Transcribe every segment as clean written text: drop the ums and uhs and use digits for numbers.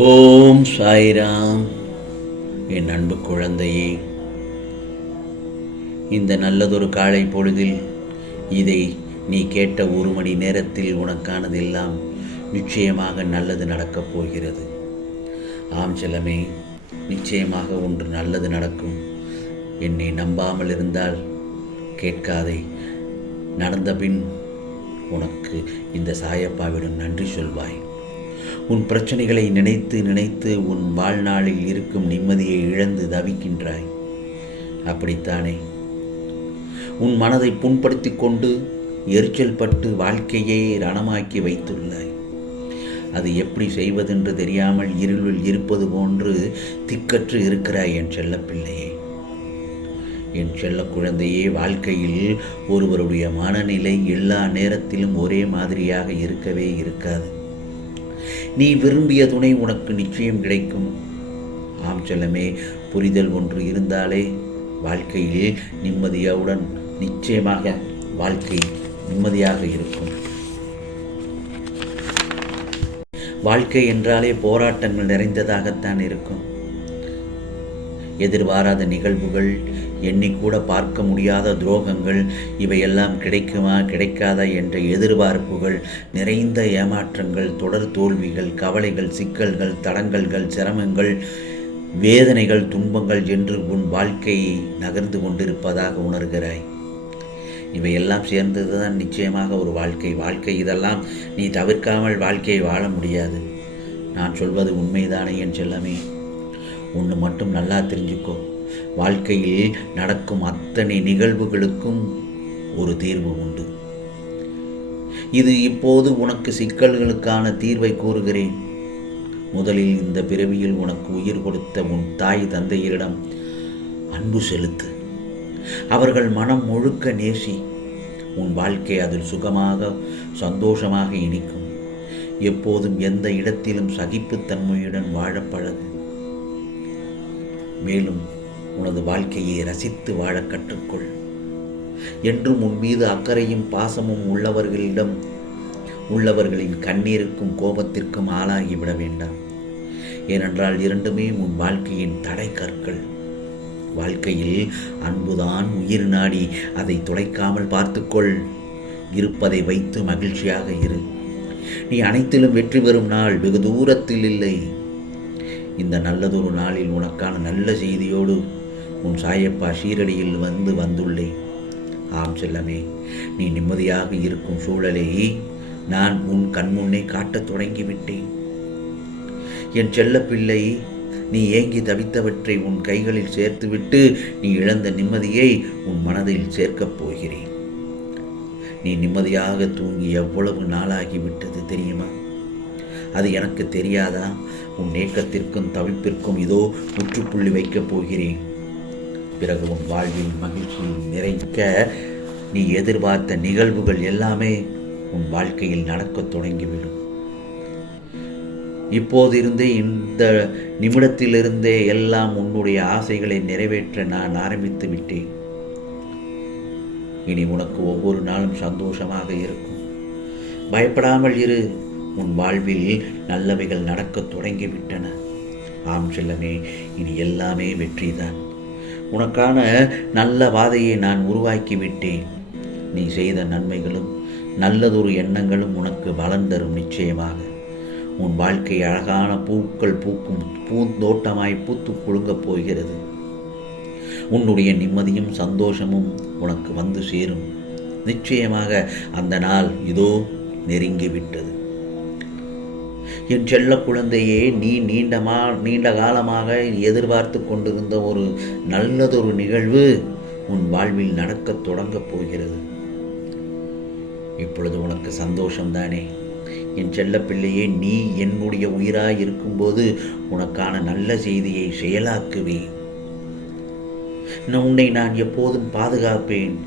ஓம் சாய்ராம். என் அன்பு குழந்தையே, இந்த நல்லதொரு காலை பொழுதில் இதை நீ கேட்ட ஒரு மணி நேரத்தில் உனக்கானதெல்லாம் நிச்சயமாக நல்லது நடக்கப் போகிறது. ஆம் செல்லமே, நிச்சயமாக ஒன்று நல்லது நடக்கும். என்னை நம்பாமல் இருந்தால் கேட்காதே. நடந்த பின் உனக்கு இந்த சாயப்பாவிடம் நன்றி சொல்வாய். உன் பிரச்சனைகளை நினைத்து நினைத்து உன் வாழ்நாளில் இருக்கும் நிம்மதியை இழந்து தவிக்கின்றாய். அப்படித்தானே? உன் மனதை புண்படுத்தி கொண்டு எரிச்சல் பட்டு வாழ்க்கையை ரணமாக்கி வைத்துள்ளாய். அது எப்படி செய்வதென்று தெரியாமல் இருளில் இருப்பது போன்று திக்கற்று இருக்கிறாய் என் செல்லப்பிள்ளையே. என் செல்ல குழந்தையே, வாழ்க்கையில் ஒருவருடைய மனநிலை எல்லா நேரத்திலும் ஒரே மாதிரியாக இருக்கவே இருக்காது. நீ விரும்பிய துணை உனக்கு நிச்சயம் கிடைக்கும். ஆம் செல்லமே, புரிதல் ஒன்று இருந்தாலே வாழ்க்கையில் நிம்மதியுடன் நிச்சயமாக வாழ்க்கை நிம்மதியாக இருக்கும். வாழ்க்கை என்றாலே போராட்டங்கள் நிறைந்ததாகத்தான் இருக்கும். எதிர்பாராத நிகழ்வுகள், எண்ணிக்கூட பார்க்க முடியாத துரோகங்கள், இவையெல்லாம் கிடைக்குமா கிடைக்காதா என்ற எதிர்பார்ப்புகள், நிறைந்த ஏமாற்றங்கள், தொடர் தோல்விகள், கவலைகள், சிக்கல்கள், தடங்கல்கள், சிரமங்கள், வேதனைகள், துன்பங்கள் என்று உன் வாழ்க்கையை நகர்ந்து கொண்டிருப்பதாக உணர்கிறாய். இவையெல்லாம் சேர்ந்ததுதான் நிச்சயமாக ஒரு வாழ்க்கை. இதெல்லாம் நீ தவிர்க்காமல் வாழ்க்கையை வாழ முடியாது. நான் சொல்வது உண்மைதானே என் செல்லமே? ஒன்று மட்டும் நல்லா தெரிஞ்சுக்கோ. வாழ்க்கையில் நடக்கும் அத்தனை நிகழ்வுகளுக்கும் ஒரு தீர்வு உண்டு. இது இப்போது உனக்கு சிக்கல்களுக்கான தீர்வை கூறுகிறேன். முதலில் இந்த பிறவியில் உனக்கு உயிர் கொடுத்த உன் தாய் தந்தையரிடம் அன்பு செலுத்து. அவர்கள் மனம் முழுக்க நேசி. உன் வாழ்க்கை அதில் சுகமாக சந்தோஷமாக இனிக்கும். எப்போதும் எந்த இடத்திலும் சகிப்புத்தன்மையுடன் வாழ பழகு. மேலும் உனது வாழ்க்கையை ரசித்து வாழ கற்றுக்கொள். என்றும் உன் மீது அக்கறையும் பாசமும் உள்ளவர்களின் கண்ணீருக்கும் கோபத்திற்கும் ஆளாகிவிட வேண்டாம். ஏனென்றால் இரண்டுமே உன் வாழ்க்கையின் தடை கற்கள். வாழ்க்கையில் அன்புதான் உயிர் நாடி, அதை துளைக்காமல் பார்த்துக்கொள். இருப்பதை வைத்து மகிழ்ச்சியாக இரு. நீ அனைத்திலும் வெற்றி பெறும் நாள் வெகு தூரத்தில் இல்லை. இந்த நல்லதொரு நாளில் உனக்கான நல்ல செய்தியோடு உன் சாயப்பா ஷீரடியில் வந்துள்ளேன். ஆம் செல்லமே, நீ நிம்மதியாக இருக்கும் சூழலை நான் உன் கண்முன்னே காட்டத் தொடங்கிவிட்டேன். என் செல்ல பிள்ளை, நீ ஏங்கி தவித்தவற்றை உன் கைகளில் சேர்த்துவிட்டு நீ இழந்த நிம்மதியை உன் மனதில் சேர்க்கப் போகிறேன். நீ நிம்மதியாக தூங்கி எவ்வளவு நாளாகிவிட்டது தெரியுமா? அது எனக்கு தெரியாதா? உன் ஏக்கத்திற்கும் தவிப்பிற்கும் இதோ முற்றுப்புள்ளி வைக்கப் போகிறேன். பிறகு உன் வாழ்வில் மகிழ்ச்சி நிறைக்க நீ எதிர்பார்த்த நிகழ்வுகள் எல்லாமே உன் வாழ்க்கையில் நடக்கத் தொடங்கிவிடும். இப்போதிருந்தே, இந்த நிமிடத்திலிருந்தே எல்லாம் உன்னுடைய ஆசைகளை நிறைவேற்ற நான் ஆரம்பித்து விட்டேன். இனி உனக்கு ஒவ்வொரு நாளும் சந்தோஷமாக இருக்கும். பயப்படாமல் இரு. உன் வாழ்வில் நல்லவைகள் நடக்கத் தொடங்கிவிட்டன. ஆம் செல்லமே, இனி எல்லாமே வெற்றிதான். உனக்கான நல்ல பாதையை நான் உருவாக்கிவிட்டேன். நீ செய்த நன்மைகளும் நல்லதொரு எண்ணங்களும் உனக்கு பலன் தரும். நிச்சயமாக உன் வாழ்க்கை அழகான பூக்கள் பூக்கும் பூந்தோட்டமாய் பூத்து குலுங்கப் போகிறது. உன்னுடைய நிம்மதியும் சந்தோஷமும் உனக்கு வந்து சேரும். நிச்சயமாக அந்த நாள் இதோ நெருங்கிவிட்டது. என் செல்ல குழந்தையே, நீ நீண்ட காலமாக எதிர்பார்த்து கொண்டிருந்த ஒரு நல்லதொரு நிகழ்வு உன் வாழ்வில் நடக்கத் தொடங்கப் போகிறது. இப்பொழுது உனக்கு சந்தோஷம்தானே? என் செல்ல பிள்ளையே, நீ என்னுடைய உயிராய் இருக்கும்போது உனக்கான நல்ல செய்தியை செயலாக்குவேன். உன்னை நான் எப்போதும் பாதுகாப்பேன்.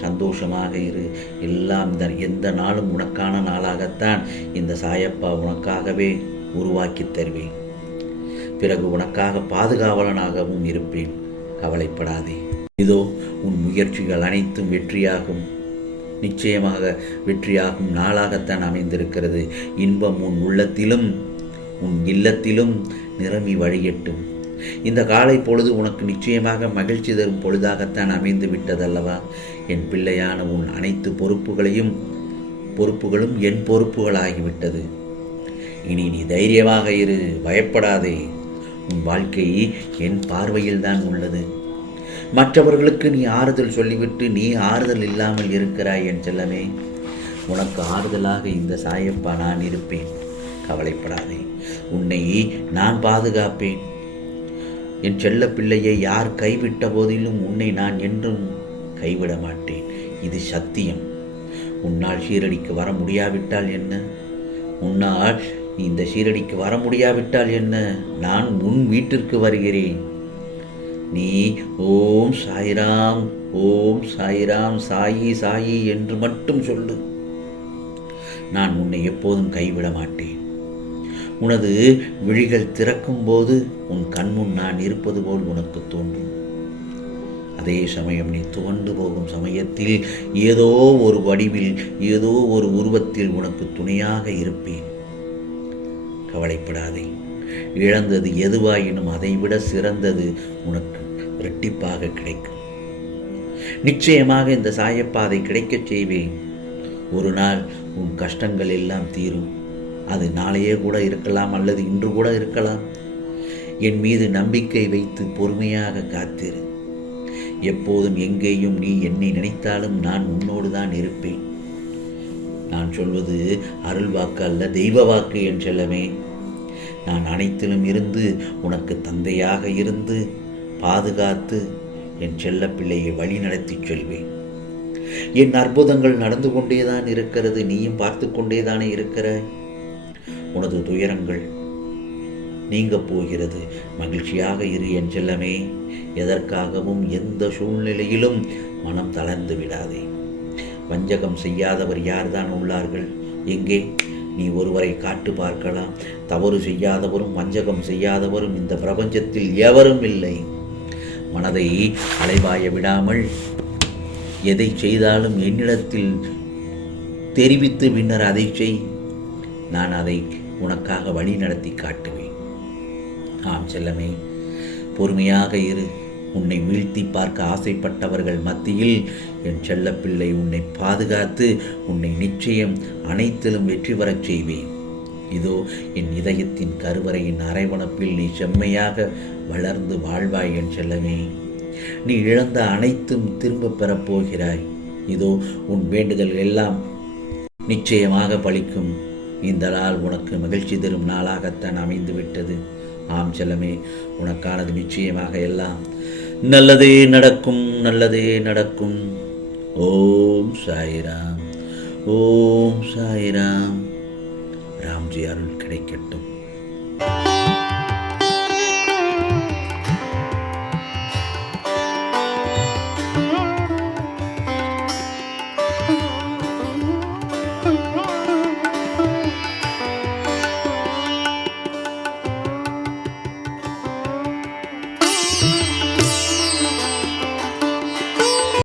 சந்தோஷமாக இரு. எல்லாம் எந்த நாளும் உனக்கான நாளாகத்தான் இந்த சாயப்பா உனக்காகவே உருவாக்கி தருவேன். பிறகு உனக்காக பாதுகாவலனாகவும் இருப்பேன். கவலைப்படாதே. இதோ உன் முயற்சிகள் அனைத்தும் வெற்றியாகும். நிச்சயமாக வெற்றியாகும் நாளாகத்தான் அமைந்திருக்கிறது. இன்பம் உன் உள்ளத்திலும் உன் இல்லத்திலும் நிரம்பி வழியட்டும். இந்த காலை பொழுது உனக்கு நிச்சயமாக மகிழ்ச்சி தரும் பொழுதாகத்தான் அமைந்து விட்டதல்லவா? என் பிள்ளையான உன் அனைத்து பொறுப்புகளும் என் பொறுப்புகளாகிவிட்டது. இனி நீ தைரியமாக இரு, பயப்படாதே. உன் வாழ்க்கை என் பார்வையில்தான் உள்ளது. மற்றவர்களுக்கு நீ ஆறுதல் சொல்லிவிட்டு நீ ஆறுதல் இல்லாமல் இருக்கிறாய் என் செல்லமே. உனக்கு ஆறுதலாக இந்த சாயப்பா நான் இருப்பேன். கவலைப்படாதே, உன்னை நான் பாதுகாப்பேன். என் செல்ல பிள்ளையை யார் கைவிட்ட போதிலும் உன்னை நான் என்றும் கைவிட மாட்டேன். இது சத்தியம். உன்னால் ஷீரடிக்கு வர முடியாவிட்டால் என்ன? உன்னால் இந்த ஷீரடிக்கு வர முடியாவிட்டால் என்ன? நான் உன் வீட்டிற்கு வருகிறேன். நீ ஓம் சாய்ராம், ஓம் சாய்ராம், சாயி சாயி என்று மட்டும் சொல்லு. நான் உன்னை எப்போதும் கைவிட மாட்டேன். உனது விழிகள் திறக்கும் போது உன் கண்முன் நான் இருப்பது போல் உனக்கு தோன்றும். அதே சமயம் நீ துவண்டு போகும் சமயத்தில் ஏதோ ஒரு வடிவில், ஏதோ ஒரு உருவத்தில் உனக்கு துணையாக இருப்பேன். கவலைப்படாதே. இழந்தது எதுவாயினும் அதைவிட சிறந்தது உனக்கு இரட்டிப்பாக கிடைக்கும். நிச்சயமாக இந்த சாயப்பாதை கிடைக்கச் செய்வேன். ஒரு நாள் உன் கஷ்டங்கள் எல்லாம் தீரும். அது நாளையே கூட இருக்கலாம், அல்லது இன்று கூட இருக்கலாம். என் மீது நம்பிக்கை வைத்து பொறுமையாக காத்திரு. எப்போதும் எங்கேயும் நீ என்னை நினைத்தாலும் நான் உன்னோடு தான் இருப்பேன். நான் சொல்வது அருள் வாக்கு அல்ல, தெய்வ வாக்கு என் செல்லமே. நான் அனைத்திலும் இருந்து உனக்கு தந்தையாக இருந்து பாதுகாத்து என் செல்ல பிள்ளையை வழி நடத்தி செல்வேன். என் அற்புதங்கள் நடந்து கொண்டேதான் இருக்கிறது. நீயும் பார்த்து கொண்டேதானே இருக்கிறாய். உனது துயரங்கள் நீங்க போகிறது. மகிழ்ச்சியாக இரு என் செல்லமே. எதற்காகவும் எந்த சூழ்நிலையிலும் மனம் தளர்ந்து விடாதே. வஞ்சகம் செய்யாதவர் யார்தான் உள்ளார்கள்? எங்கே? நீ ஒருவரை காட்டு பார்க்கலாம். தவறு செய்யாதவரும் வஞ்சகம் செய்யாதவரும் இந்த பிரபஞ்சத்தில் எவரும் இல்லை. மனதை அலைவாய விடாமல் எதை செய்தாலும் என்னிடத்தில் தெரிவித்து பின்னர் அதை செய். நான் அதை உனக்காக வழி நடத்தி காட்டுவேன். ஆம் செல்லமே, பொறுமையாக இரு. உன்னை வீழ்த்தி பார்க்க ஆசைப்பட்டவர்கள் மத்தியில் என் செல்லப்பிள்ளை உன்னை பாதுகாத்து உன்னை நிச்சயம் அனைத்திலும் வெற்றி பெறச் செய்வேன். இதோ என் இதயத்தின் கருவறையின் அரவணைப்பில் நீ செம்மையாக வளர்ந்து வாழ்வாய் என் செல்லமே. நீ இழந்த அனைத்தும் திரும்ப பெறப்போகிறாய். இதோ உன் வேண்டுதல் எல்லாம் நிச்சயமாக பலிக்கும். இந்த நாள் உனக்கு மகிழ்ச்சி தரும் நாளாகத்தான் அமைந்துவிட்டது. ஆம் செல்லமே, உனக்கானது நிச்சயமாக எல்லாம் நல்லதே நடக்கும், நல்லதே நடக்கும். ஓம் சாய்ராம், ஓம் சாய்ராம். ராம்ஜி அருள் கிடைக்கட்டும்.